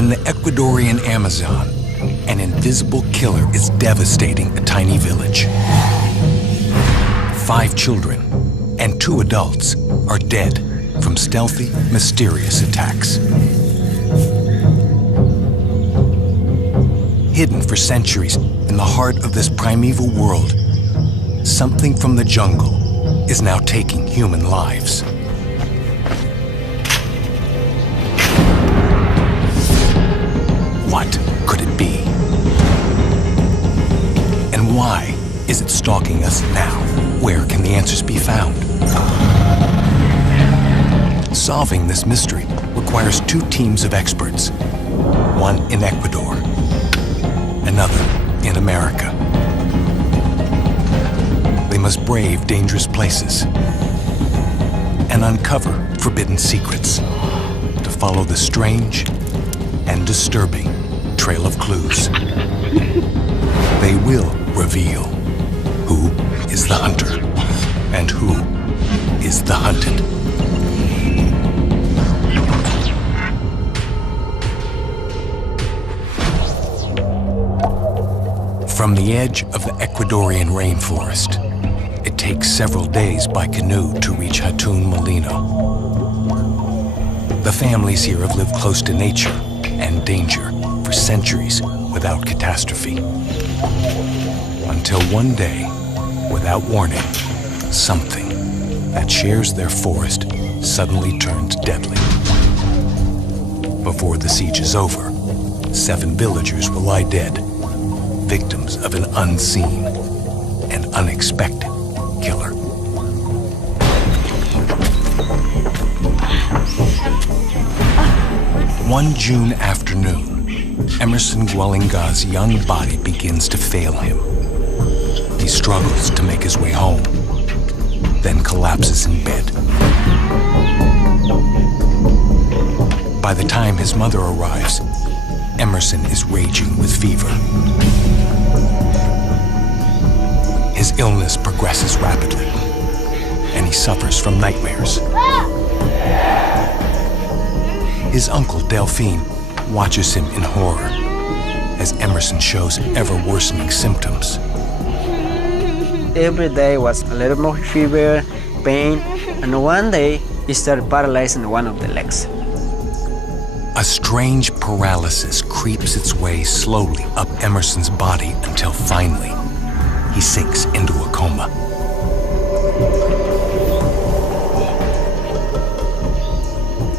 In the Ecuadorian Amazon, an invisible killer is devastating a tiny village. 5 children and 2 adults are dead from stealthy, mysterious attacks. Hidden for centuries in the heart of this primeval world, something from the jungle is now taking human lives. What could it be? And why is it stalking us now? Where can the answers be found? Solving this mystery requires 2 teams of experts, one in Ecuador, another in America. They must brave dangerous places and uncover forbidden secrets to follow the strange and disturbing trail of clues. They will reveal who is the hunter and who is the hunted. From the edge of the Ecuadorian rainforest, it takes several days by canoe to reach Hatun Molino. The families here have lived close to nature and danger for centuries without catastrophe. Until one day, without warning, something that shares their forest suddenly turns deadly. Before the siege is over, 7 villagers will lie dead, victims of an unseen and unexpected killer. One June afternoon, Emerson Gwallinga's young body begins to fail him. He struggles to make his way home, then collapses in bed. By the time his mother arrives, Emerson is raging with fever. His illness progresses rapidly, and he suffers from nightmares. His uncle, Delphine, watches him in horror as Emerson shows ever-worsening symptoms. Every day was a little more fever, pain, and one day he started paralyzing one of the legs. A strange paralysis creeps its way slowly up Emerson's body until finally he sinks into a coma.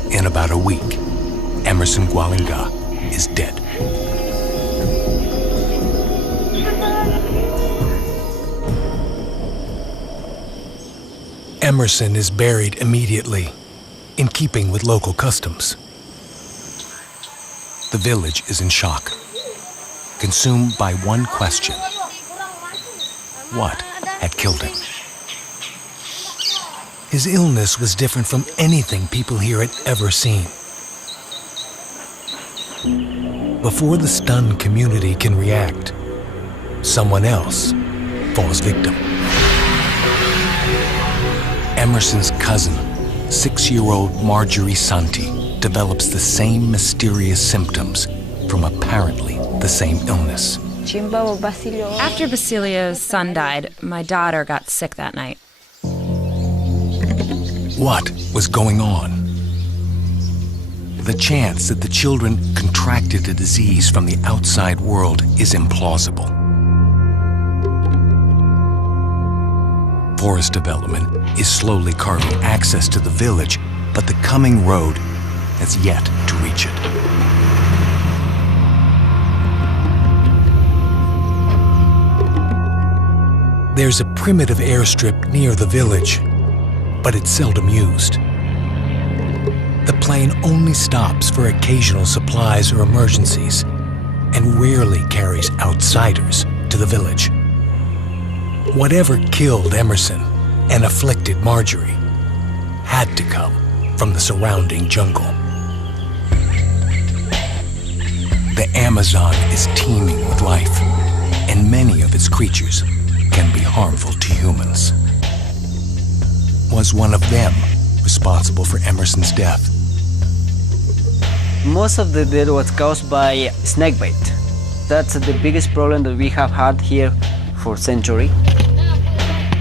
In about a week, Emerson Gwallinga is dead. Emerson is buried immediately, in keeping with local customs. The village is in shock, consumed by one question: what had killed him? His illness was different from anything people here had ever seen. Before the stunned community can react, someone else falls victim. Emerson's cousin, 6-year-old Marjorie Santi, develops the same mysterious symptoms from apparently the same illness. After Basilio's son died, my daughter got sick that night. What was going on? The chance that the children contracted a disease from the outside world is implausible. Forest development is slowly carving access to the village, but the coming road has yet to reach it. There's a primitive airstrip near the village, but it's seldom used. The plane only stops for occasional supplies or emergencies, and rarely carries outsiders to the village. Whatever killed Emerson and afflicted Marjorie had to come from the surrounding jungle. The Amazon is teeming with life, and many of its creatures can be harmful to humans. Was one of them responsible for Emerson's death? Most of the death was caused by snake bite. That's the biggest problem that we have had here for centuries.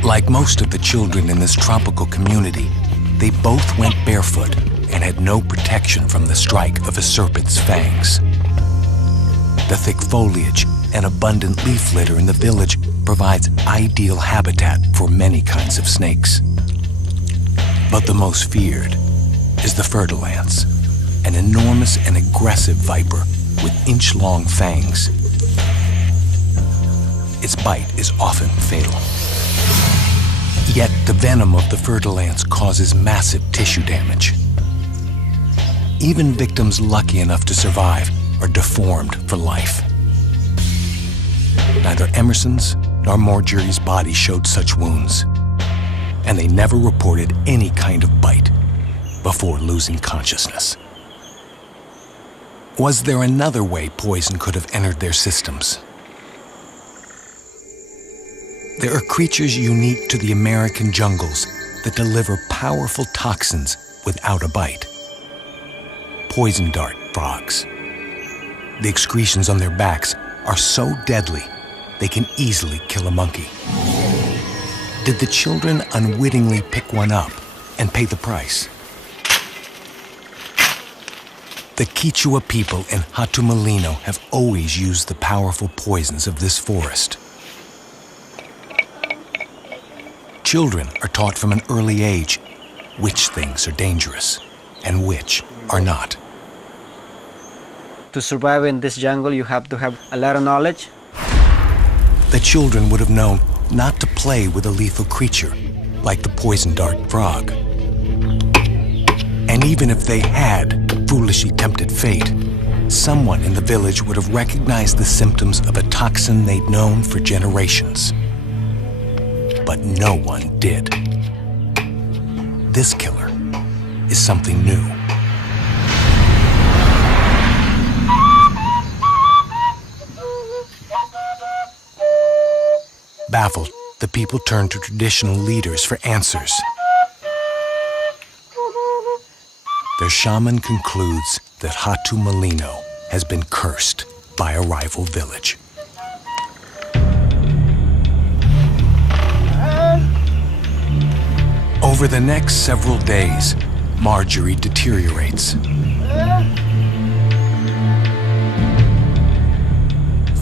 Like most of the children in this tropical community, they both went barefoot and had no protection from the strike of a serpent's fangs. The thick foliage and abundant leaf litter in the village provides ideal habitat for many kinds of snakes. But the most feared is the fer-de-lance, an enormous and aggressive viper with inch-long fangs. Its bite is often fatal. Yet the venom of the fer-de-lance causes massive tissue damage. Even victims lucky enough to survive are deformed for life. Neither Emerson's nor Marjorie's body showed such wounds, and they never reported any kind of bite before losing consciousness. Was there another way poison could have entered their systems? There are creatures unique to the American jungles that deliver powerful toxins without a bite. Poison dart frogs. The excretions on their backs are so deadly they can easily kill a monkey. Did the children unwittingly pick one up and pay the price? The Quichua people in Hatumalino have always used the powerful poisons of this forest. Children are taught from an early age which things are dangerous and which are not. To survive in this jungle, you have to have a lot of knowledge. The children would have known not to play with a lethal creature like the poison dart frog. And even if they had foolishly tempted fate, someone in the village would have recognized the symptoms of a toxin they'd known for generations. But no one did. This killer is something new. Baffled, the people turn to traditional leaders for answers. Their shaman concludes that Hatumalino has been cursed by a rival village. Over the next several days, Marjorie deteriorates.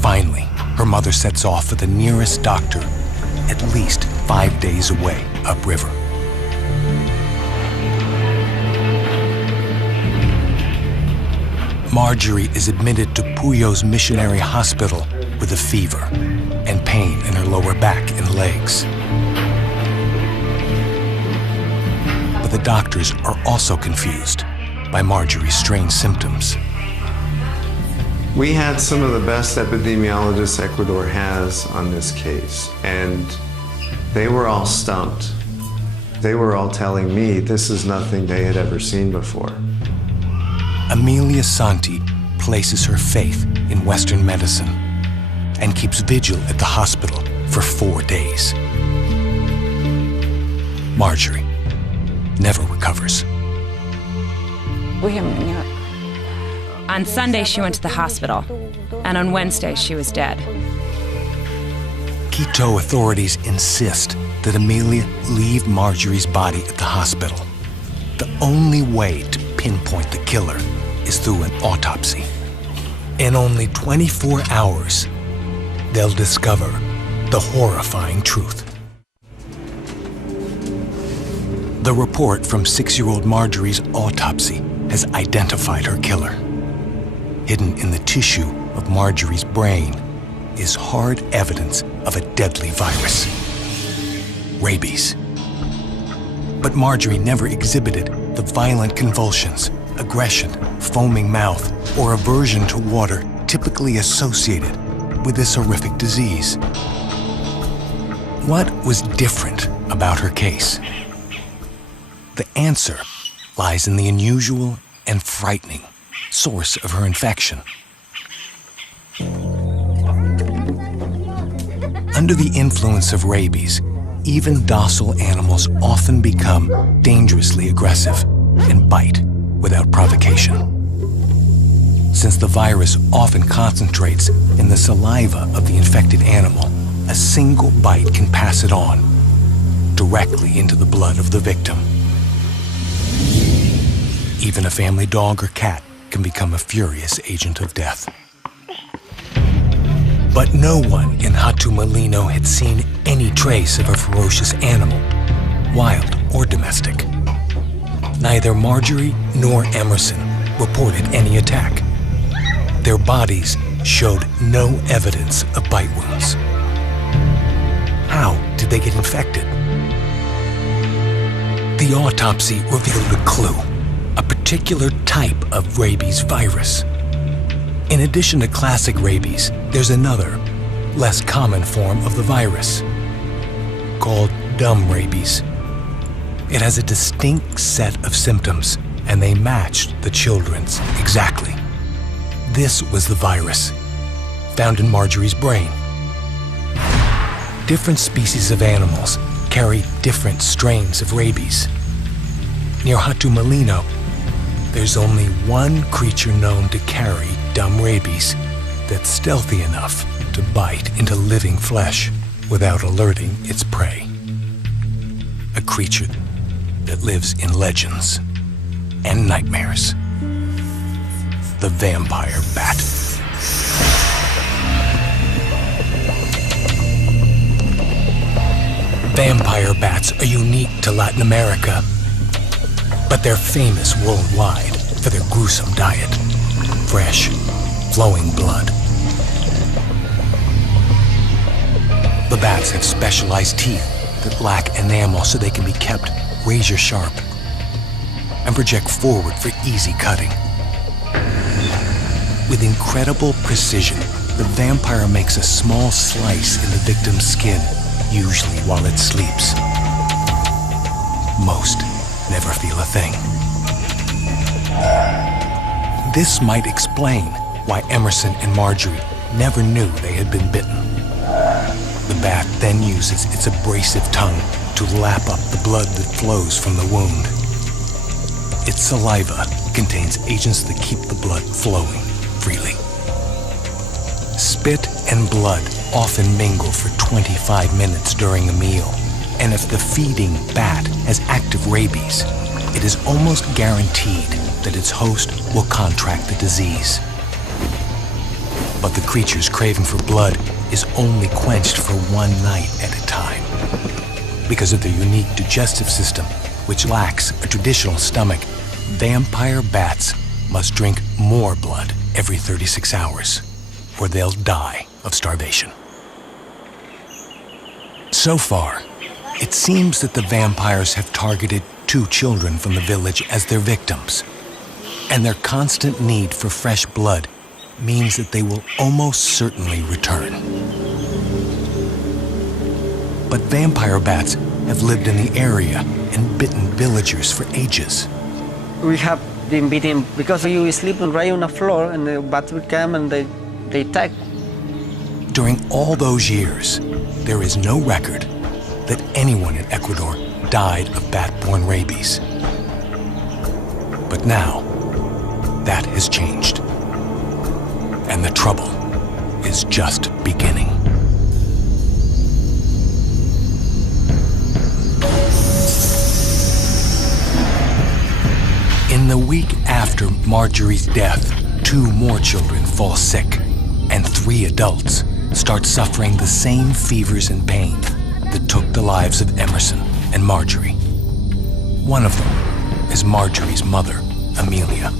Finally, her mother sets off for the nearest doctor, at least 5 days away upriver. Marjorie is admitted to Puyo's missionary hospital with a fever and pain in her lower back and legs. But the doctors are also confused by Marjorie's strange symptoms. We had some of the best epidemiologists Ecuador has on this case, and they were all stumped. They were all telling me this is nothing they had ever seen before. Amelia Santi places her faith in Western medicine and keeps vigil at the hospital for 4 days. Marjorie never recovers. On Sunday, she went to the hospital, and on Wednesday, she was dead. Quito authorities insist that Amelia leave Marjorie's body at the hospital. The only way to pinpoint the killer is through an autopsy. In only 24 hours, they'll discover the horrifying truth. The report from 6-year-old Marjorie's autopsy has identified her killer. Hidden in the tissue of Marjorie's brain is hard evidence of a deadly virus, rabies. But Marjorie never exhibited the violent convulsions, aggression, foaming mouth, or aversion to water typically associated with this horrific disease. What was different about her case? The answer lies in the unusual and frightening source of her infection. Under the influence of rabies, even docile animals often become dangerously aggressive and bite without provocation. Since the virus often concentrates in the saliva of the infected animal, a single bite can pass it on directly into the blood of the victim. Even a family dog or cat can become a furious agent of death. But no one in Hatu Malino had seen any trace of a ferocious animal, wild or domestic. Neither Marjorie nor Emerson reported any attack. Their bodies showed no evidence of bite wounds. How did they get infected? The autopsy revealed a clue, a particular type of rabies virus. In addition to classic rabies, there's another, less common form of the virus, called dumb rabies. It has a distinct set of symptoms, and they matched the children's exactly. This was the virus, found in Marjorie's brain. Different species of animals carry different strains of rabies. Near Hatu Malino, there's only one creature known to carry dumb rabies that's stealthy enough to bite into living flesh without alerting its prey. A creature that lives in legends and nightmares. The vampire bat. Vampire bats are unique to Latin America, but they're famous worldwide for their gruesome diet. Fresh, flowing blood. The bats have specialized teeth that lack enamel so they can be kept razor sharp and project forward for easy cutting. With incredible precision, the vampire makes a small slice in the victim's skin, usually while it sleeps. Most never feel a thing. This might explain why Emerson and Marjorie never knew they had been bitten. The bat then uses its abrasive tongue to lap up the blood that flows from the wound. Its saliva contains agents that keep the blood flowing freely. Spit and blood often mingle for 25 minutes during a meal, and if the feeding bat has active rabies, it is almost guaranteed that its host will contract the disease. But the creature's craving for blood is only quenched for one night at a time. Because of their unique digestive system, which lacks a traditional stomach, vampire bats must drink more blood every 36 hours, or they'll die of starvation. So far, it seems that the vampires have targeted 2 children from the village as their victims, and their constant need for fresh blood means that they will almost certainly return. But vampire bats have lived in the area and bitten villagers for ages. We have been beaten because you sleep right on the floor and the bats will come and they attack. During all those years, there is no record that anyone in Ecuador died of bat-borne rabies. But now, that has changed. And the trouble is just beginning. In the week after Marjorie's death, 2 more children fall sick, and 3 adults start suffering the same fevers and pain that took the lives of Emerson and Marjorie. One of them is Marjorie's mother, Amelia.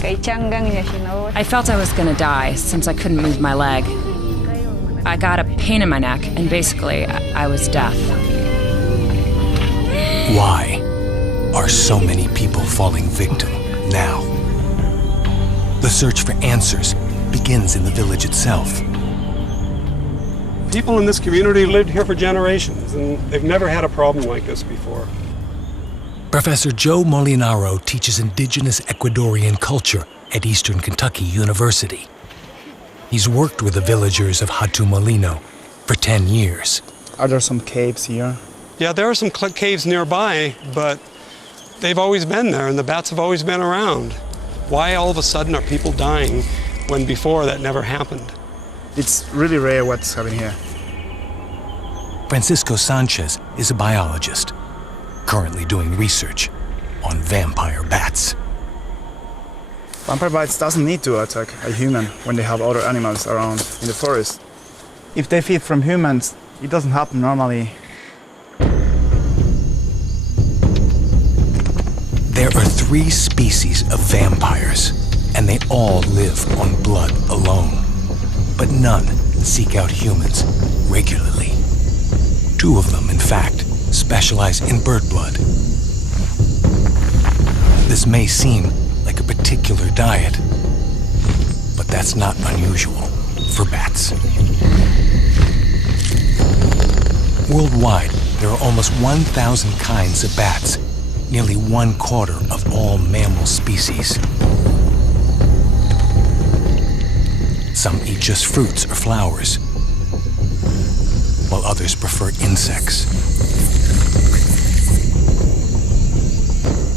I felt I was gonna die since I couldn't move my leg. I got a pain in my neck, and basically, I was deaf. Why are so many people falling victim now? The search for answers begins in the village itself. People in this community lived here for generations, and they've never had a problem like this before. Professor Joe Molinaro teaches indigenous Ecuadorian culture at Eastern Kentucky University. He's worked with the villagers of Hatu Malino for 10 years. Are there some caves here? Yeah, there are some caves nearby, but they've always been there, and the bats have always been around. Why all of a sudden are people dying when before that never happened? It's really rare what's happening here. Francisco Sanchez is a biologist, currently doing research on vampire bats. Vampire bats doesn't need to attack a human when they have other animals around in the forest. If they feed from humans, it doesn't happen normally. There are 3 species of vampires, and they all live on blood alone. But none seek out humans regularly. 2 of them, in fact, specialize in bird blood. This may seem like a particular diet, but that's not unusual for bats. Worldwide, there are almost 1,000 kinds of bats, nearly 1/4 of all mammal species. Some eat just fruits or flowers, while others prefer insects.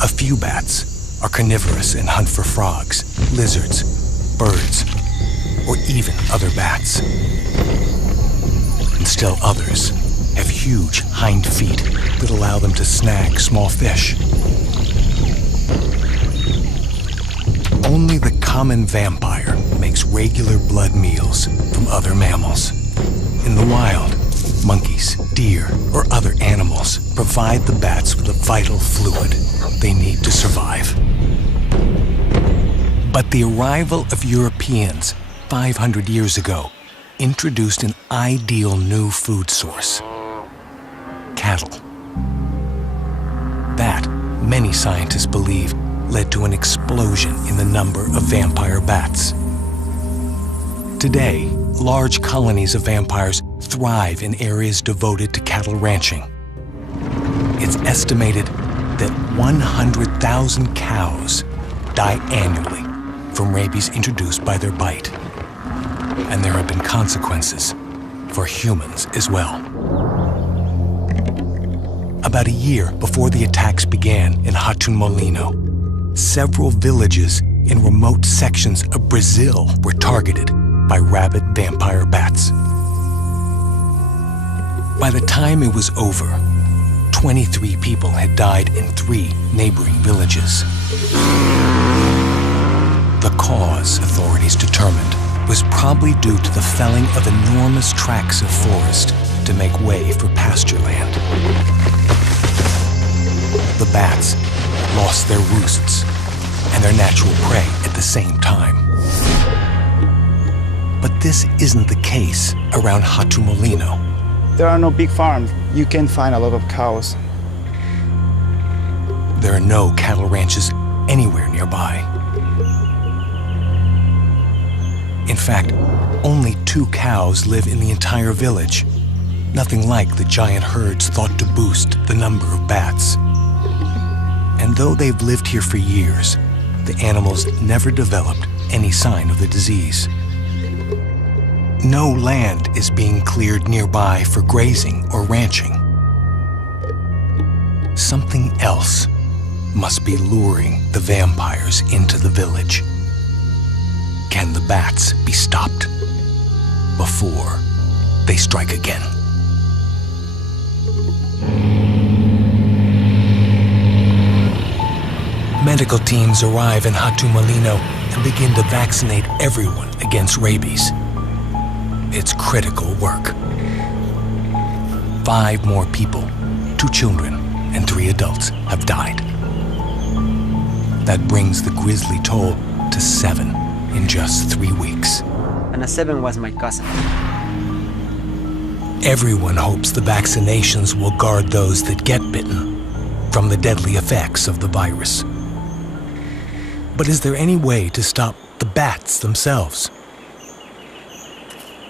A few bats are carnivorous and hunt for frogs, lizards, birds, or even other bats. And still others have huge hind feet that allow them to snag small fish. Only the common vampire makes regular blood meals from other mammals. In the wild, monkeys, deer, or other animals provide the bats with the vital fluid they need to survive. But the arrival of Europeans 500 years ago introduced an ideal new food source: cattle. That, many scientists believe, led to an explosion in the number of vampire bats. Today, large colonies of vampires thrive in areas devoted to cattle ranching. It's estimated that 100,000 cows die annually from rabies introduced by their bite. And there have been consequences for humans as well. About a year before the attacks began in Molino, several villages in remote sections of Brazil were targeted by rabid vampire bats. By the time it was over, 23 people had died in 3 neighboring villages. The cause, authorities determined, was probably due to the felling of enormous tracts of forest to make way for pasture land. The bats lost their roosts and their natural prey at the same time. But this isn't the case around Molino. There are no big farms. You can find a lot of cows. There are no cattle ranches anywhere nearby. In fact, only 2 cows live in the entire village, nothing like the giant herds thought to boost the number of bats. And though they've lived here for years, the animals never developed any sign of the disease. No land is being cleared nearby for grazing or ranching. Something else must be luring the vampires into the village. Can the bats be stopped before they strike again? Medical teams arrive in Molino and begin to vaccinate everyone against rabies. It's critical work. 5 more people, 2 children and 3 adults, have died. That brings the grisly toll to 7 in just 3 weeks. And a 7 was my cousin. Everyone hopes the vaccinations will guard those that get bitten from the deadly effects of the virus. But is there any way to stop the bats themselves?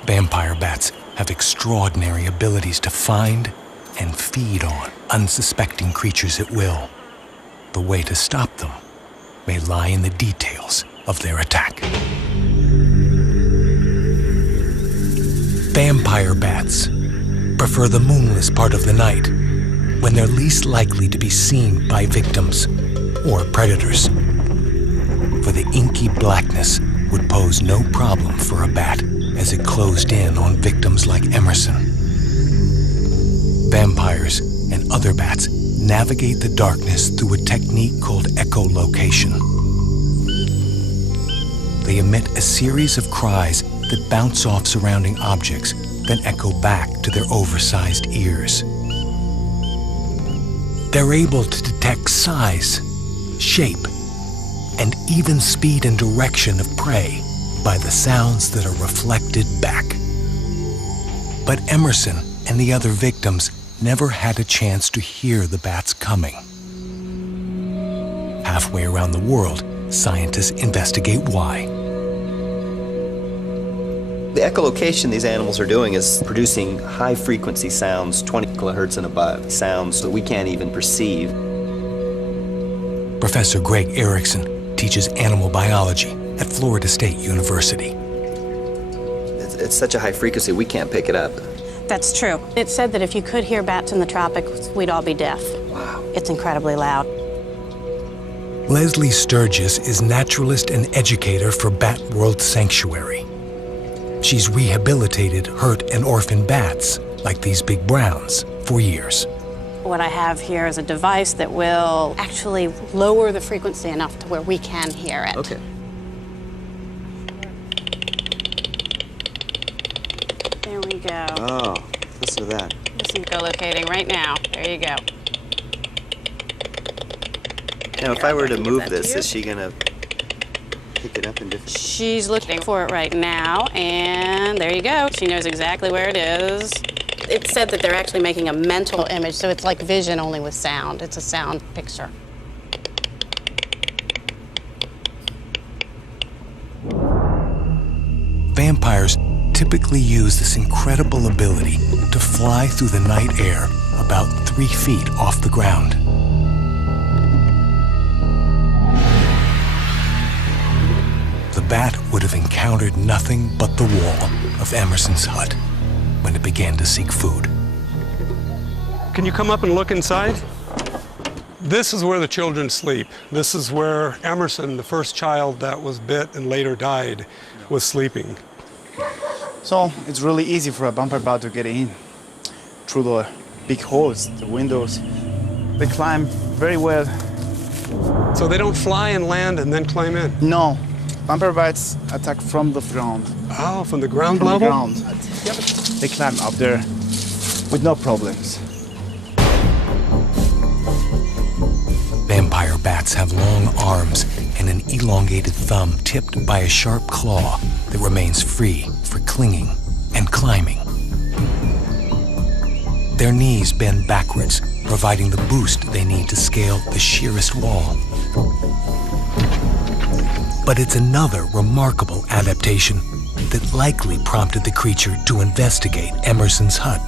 Vampire bats have extraordinary abilities to find and feed on unsuspecting creatures at will. The way to stop them may lie in the details of their attack. Vampire bats prefer the moonless part of the night, when they're least likely to be seen by victims or predators. for the inky blackness would pose no problem for a bat as it closed in on victims like Emerson. Vampires and other bats navigate the darkness through a technique called echolocation. They emit a series of cries that bounce off surrounding objects, then echo back to their oversized ears. They're able to detect size, shape, and even speed and direction of prey by the sounds that are reflected back. But Emerson and the other victims never had a chance to hear the bats coming. Halfway around the world, scientists investigate why. The echolocation these animals are doing is producing high-frequency sounds, 20 kilohertz and above, sounds that we can't even perceive. Professor Greg Erickson teaches animal biology at Florida State University. It's such a high frequency, we can't pick it up. That's true. It said that if you could hear bats in the tropics, we'd all be deaf. Wow. It's incredibly loud. Leslie Sturgis is naturalist and educator for Bat World Sanctuary. She's rehabilitated hurt and orphaned bats, like these big browns, for years. What I have here is a device that will actually lower the frequency enough to where we can hear it. Okay. There we go. Oh, listen to that. Listen, echolocating right now. There you go. Now, if I were to move this, is she gonna pick it up in different... She's looking for it right now, and there you go. She knows exactly where it is. It said that they're actually making a mental image, so it's like vision only with sound. It's a sound picture. Vampires typically use this incredible ability to fly through the night air about 3 feet off the ground. The bat would have encountered nothing but the wall of Emerson's hut when it began to seek food. Can you come up and look inside? This is where the children sleep. This is where Emerson, the first child that was bit and later died, was sleeping. So it's really easy for a vampire bat to get in through the big holes, the windows. They climb very well. So they don't fly and land and then climb in? No, vampire bats attack from the ground. Oh, from the ground From the level? ground. They climb up there with no problems. Vampire bats have long arms and an elongated thumb tipped by a sharp claw that remains free for clinging and climbing. Their knees bend backwards, providing the boost they need to scale the sheerest wall. But it's another remarkable adaptation that likely prompted the creature to investigate Emerson's hut.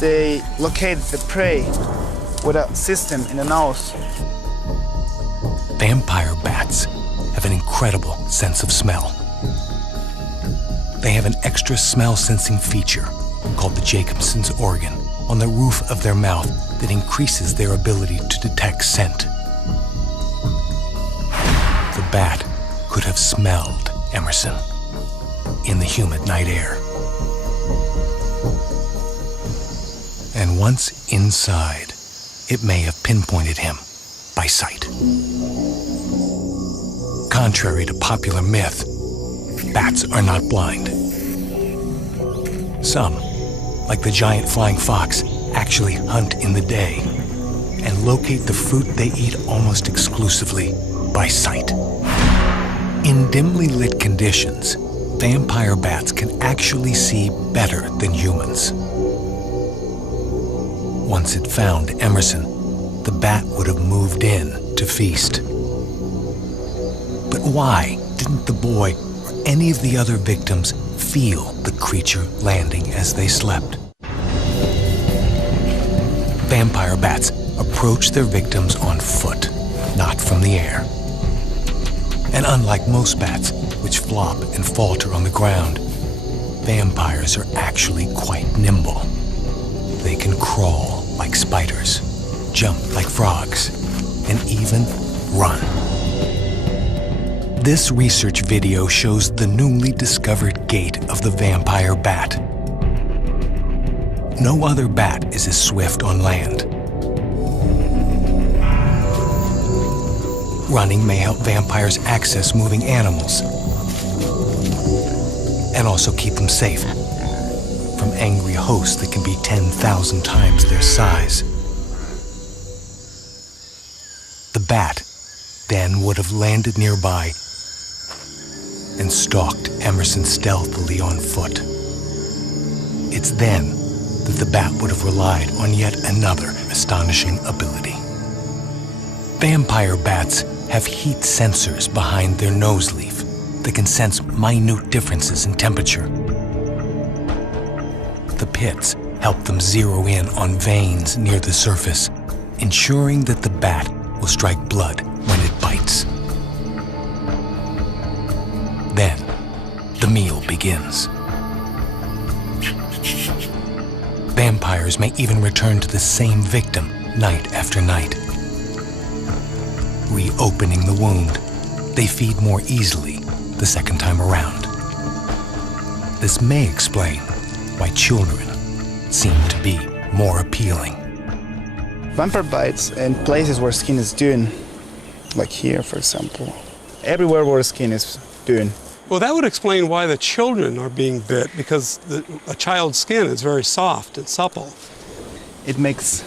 They locate the prey with a system in the nose. Vampire bats have an incredible sense of smell. They have an extra smell-sensing feature called the Jacobson's organ on the roof of their mouth that increases their ability to detect scent. The bat could have smelled Emerson in the humid night air. And once inside, it may have pinpointed him by sight. Contrary to popular myth, bats are not blind. Some, like the giant flying fox, actually hunt in the day and locate the fruit they eat almost exclusively by sight. In dimly lit conditions, vampire bats can actually see better than humans. Once it found Emerson, the bat would have moved in to feast. But why didn't the boy or any of the other victims feel the creature landing as they slept? Vampire bats approach their victims on foot, not from the air. And unlike most bats, which flop and falter on the ground, vampires are actually quite nimble. They can crawl like spiders, jump like frogs, and even run. This research video shows the newly discovered gait of the vampire bat. No other bat is as swift on land. Running may help vampires access moving animals and also keep them safe from angry hosts that can be 10,000 times their size. The bat then would have landed nearby and stalked Emerson stealthily on foot. It's then that the bat would have relied on yet another astonishing ability. Vampire bats have heat sensors behind their nose leaf that can sense minute differences in temperature. The pits help them zero in on veins near the surface, ensuring that the bat will strike blood when it bites. Then, the meal begins. Vampires may even return to the same victim night after night. Reopening the wound, they feed more easily the second time around. This may explain why children seem to be more appealing. Vampire bites in places where skin is dune, like here, for example. Everywhere where skin is dune. Well, that would explain why the children are being bit, because a child's skin is very soft and supple. It makes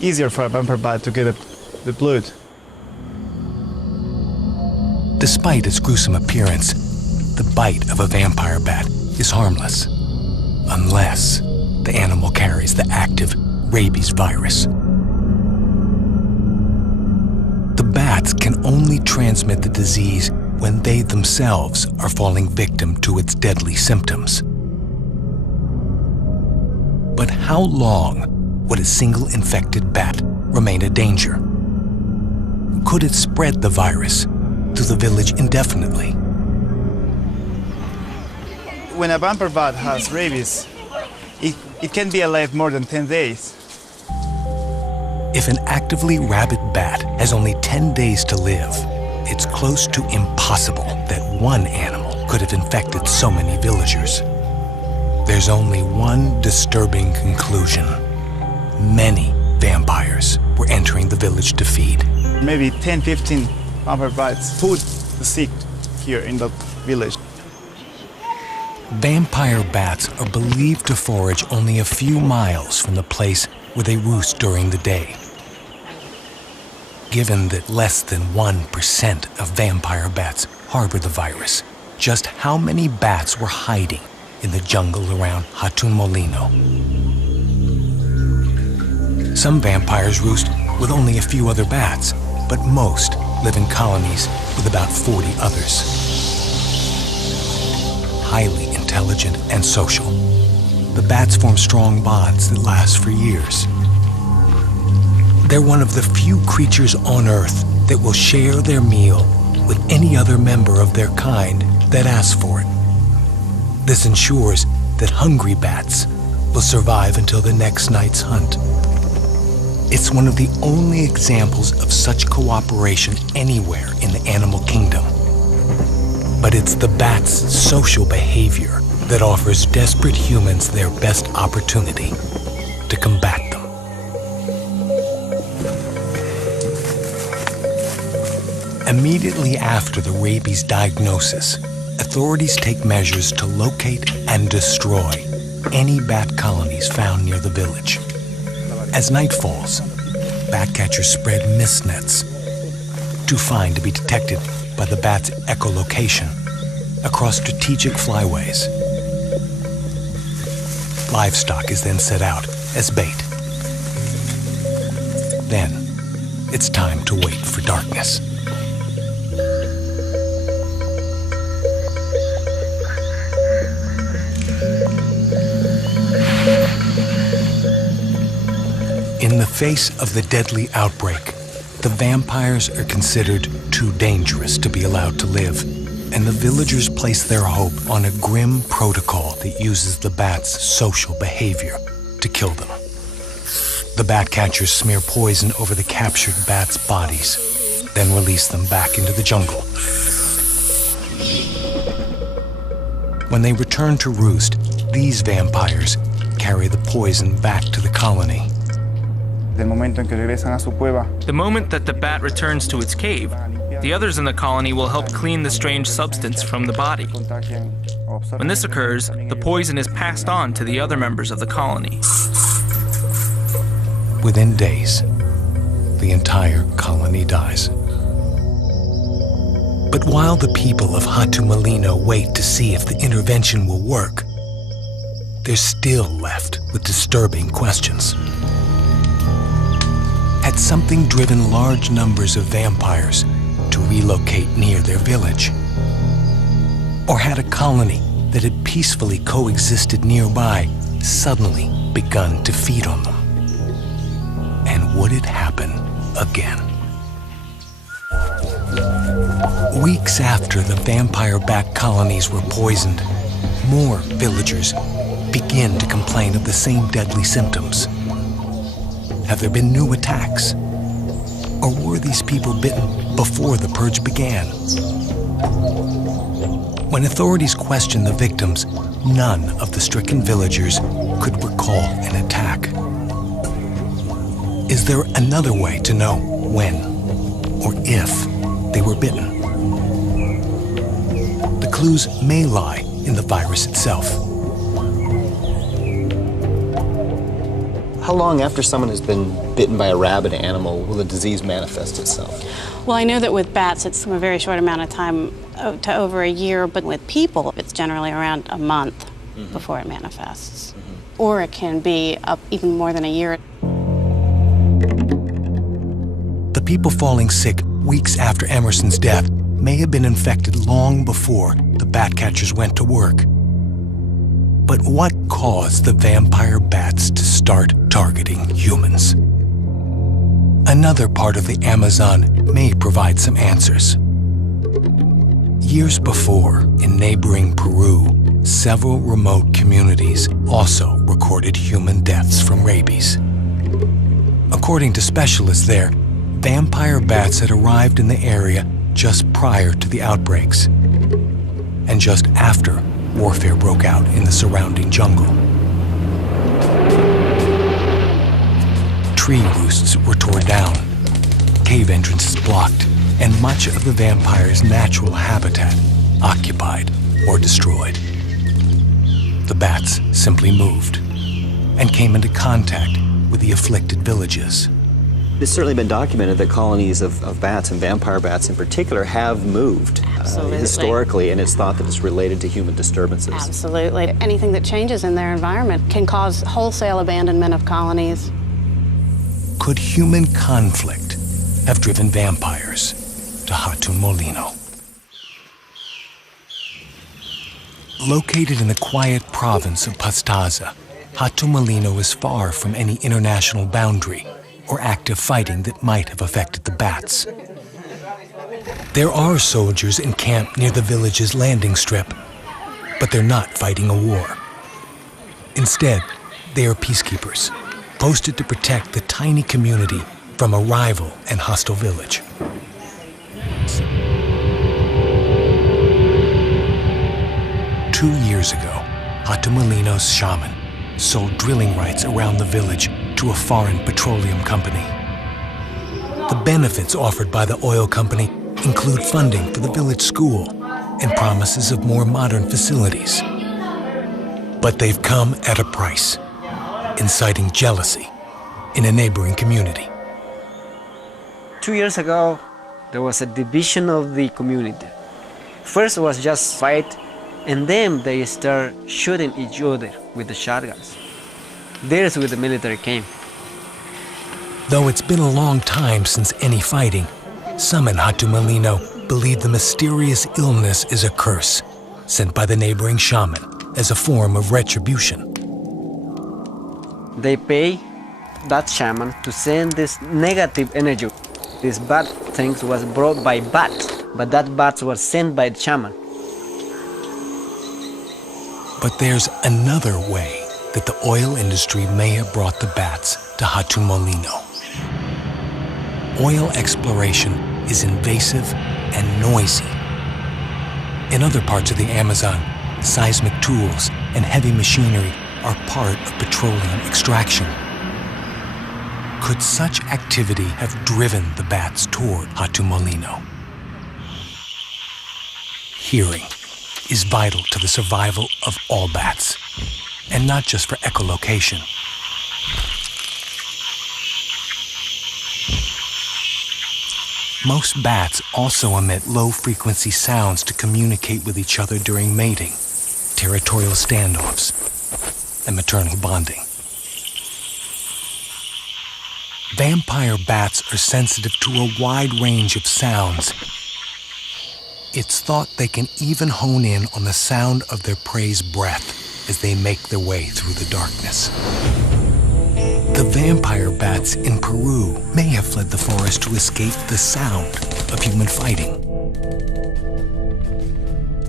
easier for a vampire bite to get the blood. Despite its gruesome appearance, the bite of a vampire bat is harmless, unless the animal carries the active rabies virus. The bats can only transmit the disease when they themselves are falling victim to its deadly symptoms. But how long would a single infected bat remain a danger? Could it spread the virus through the village indefinitely? When a vampire bat has rabies, it can be alive more than 10 days. If an actively rabid bat has only 10 days to live, it's close to impossible that one animal could have infected so many villagers. There's only one disturbing conclusion. Many vampires were entering the village to feed. Maybe 10, 15 vampire bats put the sick here in the village. Vampire bats are believed to forage only a few miles from the place where they roost during the day. Given that less than 1% of vampire bats harbor the virus, just how many bats were hiding in the jungle around Hatun Molino? Some vampires roost with only a few other bats, but most live in colonies with about 40 others. Highly intelligent and social, the bats form strong bonds that last for years. They're one of the few creatures on Earth that will share their meal with any other member of their kind that asks for it. This ensures that hungry bats will survive until the next night's hunt. It's one of the only examples of such cooperation anywhere in the animal kingdom. But it's the bat's social behavior that offers desperate humans their best opportunity to combat them. Immediately after the rabies diagnosis, authorities take measures to locate and destroy any bat colonies found near the village. As night falls, bat catchers spread mist nets, too fine to be detected by the bat's echolocation, across strategic flyways. Livestock is then set out as bait. Then, it's time to wait for darkness. In the face of the deadly outbreak, the vampires are considered too dangerous to be allowed to live, and the villagers place their hope on a grim protocol that uses the bats' social behavior to kill them. The bat catchers smear poison over the captured bats' bodies, then release them back into the jungle. When they return to roost, these vampires carry the poison back to the colony. Del momento en que regresan a su cueva, The moment that the bat returns to its cave, the others in the colony will help clean the strange substance from the body. contagian o absorben. When this occurs, the poison is passed on to the other members of the colony. Within days, the entire colony dies. But while the people of Hatu Molino wait to see if the intervention will work, they're still left with disturbing questions. Had something driven large numbers of vampires to relocate near their village? Or had a colony that had peacefully coexisted nearby suddenly begun to feed on them? And would it happen again? Weeks after the vampire bat colonies were poisoned, more villagers begin to complain of the same deadly symptoms. Have there been new attacks? Or were these people bitten before the purge began? When authorities questioned the victims, none of the stricken villagers could recall an attack. Is there another way to know when or if they were bitten? The clues may lie in the virus itself. How long after someone has been bitten by a rabid animal will the disease manifest itself? Well, I know that with bats, it's a very short amount of time to over a year, but with people, it's generally around a month before it manifests. Or it can be up even more than a year. The people falling sick weeks after Emerson's death may have been infected long before the bat catchers went to work. But what caused the vampire bats to start targeting humans? Another part of the Amazon may provide some answers. Years before, in neighboring Peru, several remote communities also recorded human deaths from rabies. According to specialists there, vampire bats had arrived in the area just prior to the outbreaks, and just after warfare broke out in the surrounding jungle. Tree roosts were torn down, cave entrances blocked, and much of the vampire's natural habitat occupied or destroyed. The bats simply moved and came into contact with the afflicted villages. It's certainly been documented that colonies of bats, and vampire bats in particular, have moved historically, and it's thought that it's related to human disturbances. Absolutely. Anything that changes in their environment can cause wholesale abandonment of colonies. Could human conflict have driven vampires to Hatu Molino? Located in the quiet province of Pastaza, Hatu Molino is far from any international boundary or active fighting that might have affected the bats. There are soldiers in camp near the village's landing strip, but they're not fighting a war. Instead, they are peacekeepers, posted to protect the tiny community from a rival and hostile village. Two years ago, Hatu Molino's shaman sold drilling rights around the village to a foreign petroleum company. The benefits offered by the oil company include funding for the village school and promises of more modern facilities. But they've come at a price, inciting jealousy in a neighboring community. 2 years ago, there was a division of the community. First was just fight, and then they start shooting each other with the shotguns. There's where the military came. Though it's been a long time since any fighting, some in Hatu Molino believe the mysterious illness is a curse sent by the neighboring shaman as a form of retribution. They pay that shaman to send this negative energy. This bad things was brought by bats, but that bats were sent by the shaman. But there's another way that the oil industry may have brought the bats to Hatu Molino. Oil exploration is invasive and noisy. In other parts of the Amazon, seismic tools, and heavy machinery are part of petroleum extraction. Could such activity have driven the bats toward Hatu Molino? Hearing is vital to the survival of all bats, and not just for echolocation. Most bats also emit low-frequency sounds to communicate with each other during mating, territorial standoffs, and maternal bonding. Vampire bats are sensitive to a wide range of sounds. It's thought they can even hone in on the sound of their prey's breath as they make their way through the darkness. The vampire bats in Peru may have fled the forest to escape the sound of human fighting.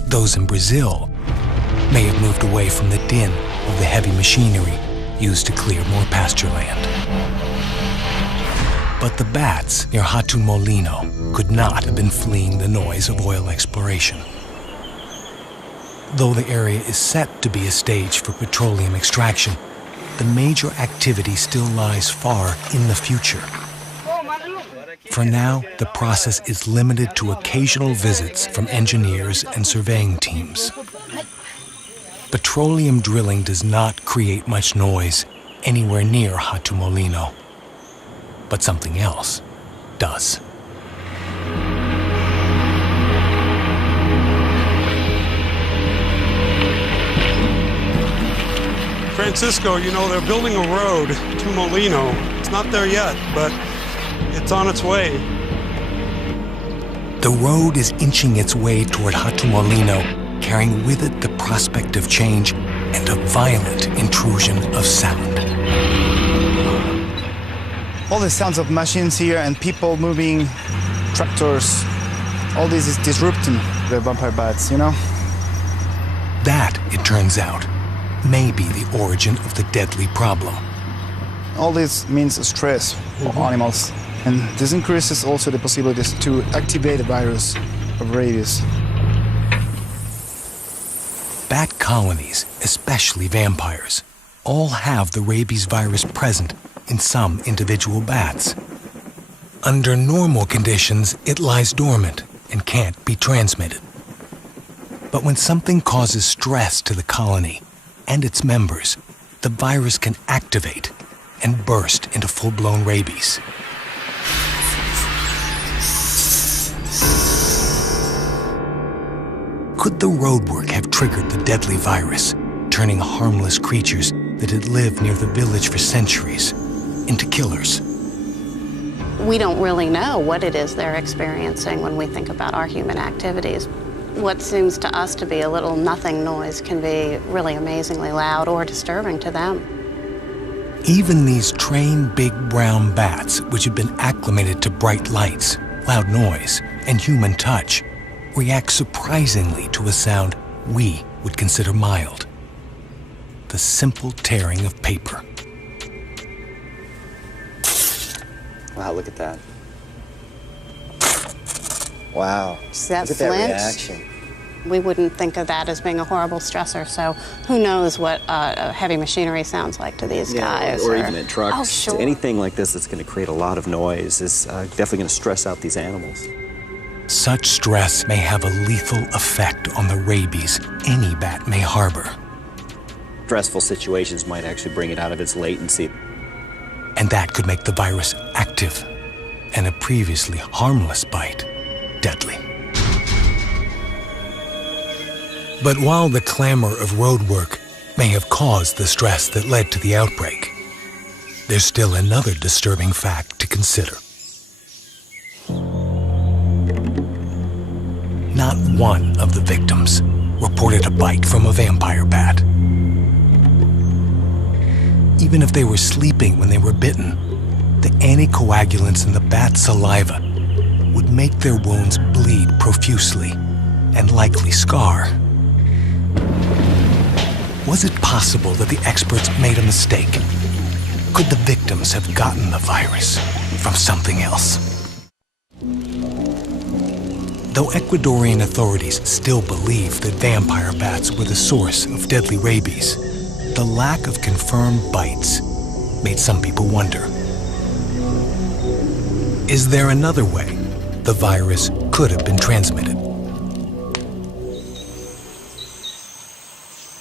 Those in Brazil may have moved away from the din of the heavy machinery used to clear more pasture land. But the bats near Hatu Molino could not have been fleeing the noise of oil exploration. Though the area is set to be a stage for petroleum extraction, the major activity still lies far in the future. For now, the process is limited to occasional visits from engineers and surveying teams. Petroleum drilling does not create much noise anywhere near Hatu Molino, but something else does. Francisco, you know, they're building a road to Molino. It's not there yet, but it's on its way. The road is inching its way toward Hatu Molino, carrying with it the prospect of change and a violent intrusion of sound. All the sounds of machines here and people moving, tractors, all this is disrupting the vampire bats, you know? That, it turns out, may be the origin of the deadly problem. All this means stress for animals, and this increases also the possibilities to activate a virus of rabies. Bat colonies, especially vampires, all have the rabies virus present in some individual bats. Under normal conditions, it lies dormant and can't be transmitted. But when something causes stress to the colony and its members, the virus can activate and burst into full-blown rabies. Could the roadwork have triggered the deadly virus, turning harmless creatures that had lived near the village for centuries into killers? We don't really know what it is they're experiencing when we think about our human activities. What seems to us to be a little nothing noise can be really amazingly loud or disturbing to them. Even these trained big brown bats, which have been acclimated to bright lights, loud noise, and human touch, react surprisingly to a sound we would consider mild: the simple tearing of paper. Wow, look at that. Wow. See that look at that flinch? reaction. We wouldn't think of that as being a horrible stressor, so who knows what heavy machinery sounds like to these guys. Or even in trucks. Oh, sure. Anything like this that's going to create a lot of noise is definitely going to stress out these animals. Such stress may have a lethal effect on the rabies any bat may harbor. Stressful situations might actually bring it out of its latency. And that could make the virus active, and a previously harmless bite deadly. But while the clamor of roadwork may have caused the stress that led to the outbreak, there's still another disturbing fact to consider. Not one of the victims reported a bite from a vampire bat. Even if they were sleeping when they were bitten, the anticoagulants in the bat saliva would make their wounds bleed profusely and likely scar. Was it possible that the experts made a mistake? Could the victims have gotten the virus from something else? Though Ecuadorian authorities still believe that vampire bats were the source of deadly rabies, the lack of confirmed bites made some people wonder. Is there another way the virus could have been transmitted?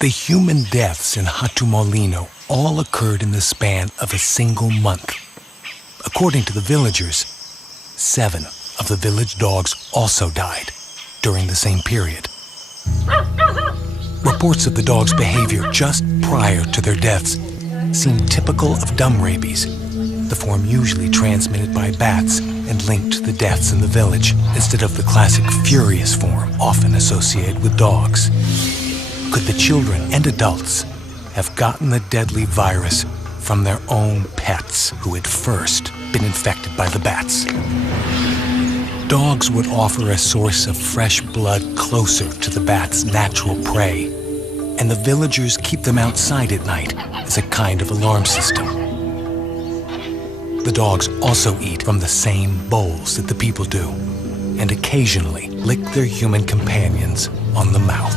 The human deaths in Hatumolino all occurred in the span of a single month. According to the villagers, 7 of the village dogs also died during the same period. Reports of the dogs' behavior just prior to their deaths seem typical of dumb rabies, the form usually transmitted by bats and linked to the deaths in the village instead of the classic furious form often associated with dogs. Could the children and adults have gotten the deadly virus from their own pets who had first been infected by the bats? Dogs would offer a source of fresh blood closer to the bats' natural prey, and the villagers keep them outside at night as a kind of alarm system. The dogs also eat from the same bowls that the people do, and occasionally lick their human companions on the mouth.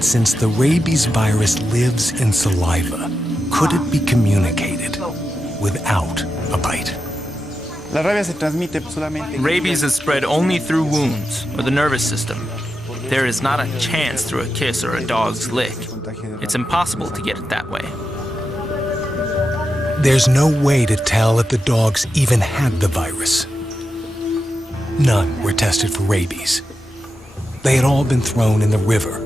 Since the rabies virus lives in saliva, could it be communicated without a bite? Rabies is spread only through wounds or the nervous system. There is not a chance through a kiss or a dog's lick. It's impossible to get it that way. There's no way to tell if the dogs even had the virus. None were tested for rabies. They had all been thrown in the river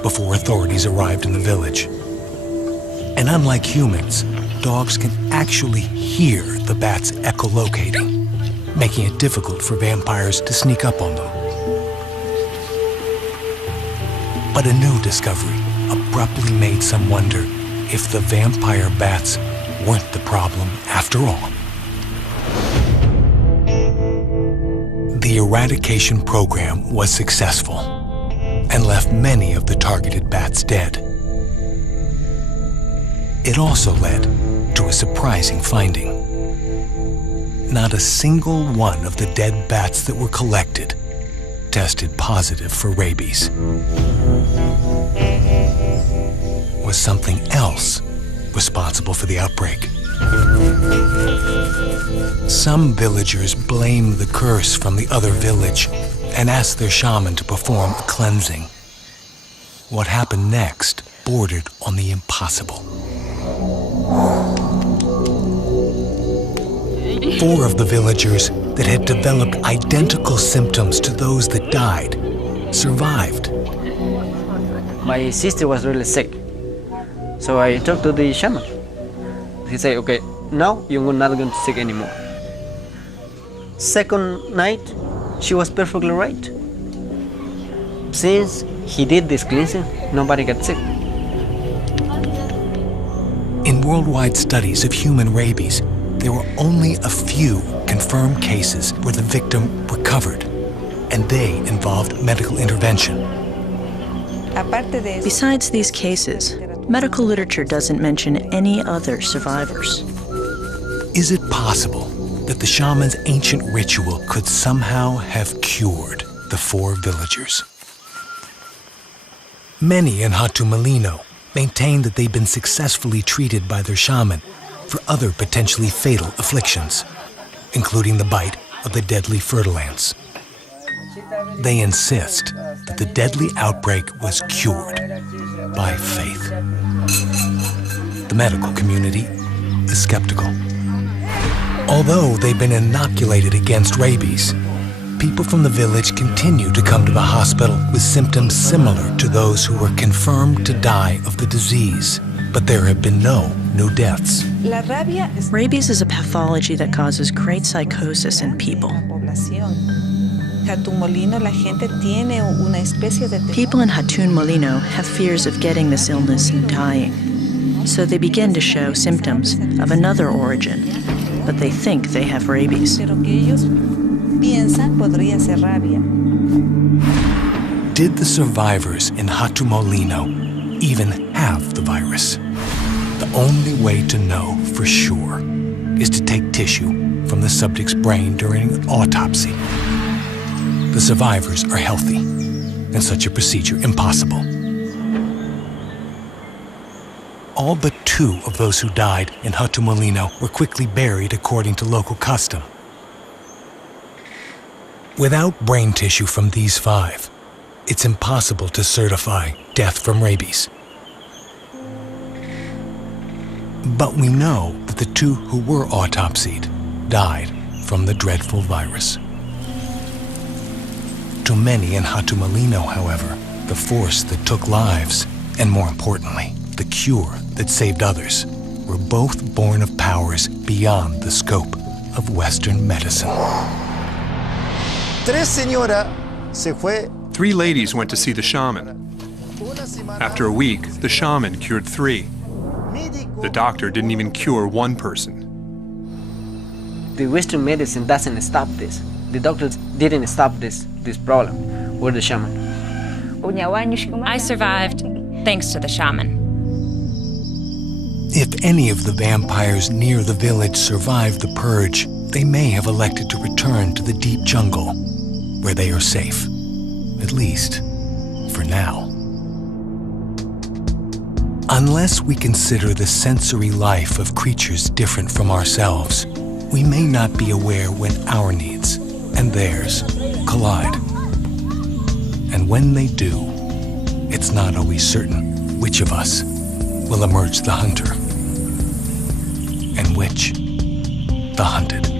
before authorities arrived in the village. And unlike humans, dogs can actually hear the bats echolocating, making it difficult for vampires to sneak up on them. But a new discovery abruptly made some wonder if the vampire bats weren't the problem after all. The eradication program was successful and left many of the targeted bats dead. It also led to a surprising finding. Not a single one of the dead bats that were collected tested positive for rabies. Was something else responsible for the outbreak? Some villagers blamed the curse from the other village and asked their shaman to perform a cleansing. What happened next bordered on the impossible. 4 of the villagers that had developed identical symptoms to those that died survived. My sister was really sick, so I talked to the shaman. He said, okay, now you're not going to sick anymore. Second night, she was perfectly right. Since he did this cleansing, nobody got sick. In worldwide studies of human rabies, there were only a few confirmed cases where the victim recovered, and they involved medical intervention. Besides these cases, medical literature doesn't mention any other survivors. Is it possible that the shaman's ancient ritual could somehow have cured the 4 villagers? Many in Hatumolino maintain that they've been successfully treated by their shaman for other potentially fatal afflictions, including the bite of the deadly fertile ants. They insist that the deadly outbreak was cured by faith. The medical community is skeptical. Although they've been inoculated against rabies, people from the village continue to come to the hospital with symptoms similar to those who were confirmed to die of the disease, but there have been no new deaths. Rabies is a pathology that causes great psychosis in people. People in Hatun Molino have fears of getting this illness and dying, so they begin to show symptoms of another origin, but they think they have rabies. Did the survivors in Hatumolino even have the virus? The only way to know for sure is to take tissue from the subject's brain during an autopsy. The survivors are healthy, and such a procedure impossible. All but 2 of those who died in Hato Molino were quickly buried according to local custom. Without brain tissue from these 5, it's impossible to certify death from rabies. But we know that the 2 who were autopsied died from the dreadful virus. To many in Hato Molino, however, the force that took lives, and more importantly, the cure that saved others, were both born of powers beyond the scope of Western medicine. 3 ladies went to see the shaman. After a week, the shaman cured 3. The doctor didn't even cure 1 person. The Western medicine doesn't stop this. The doctors didn't stop this problem, or the shaman. I survived thanks to the shaman. If any of the vampires near the village survived the purge, they may have elected to return to the deep jungle, where they are safe, at least for now. Unless we consider the sensory life of creatures different from ourselves, we may not be aware when our needs and theirs collide. And when they do, it's not always certain which of us will emerge the hunter and which the hunted.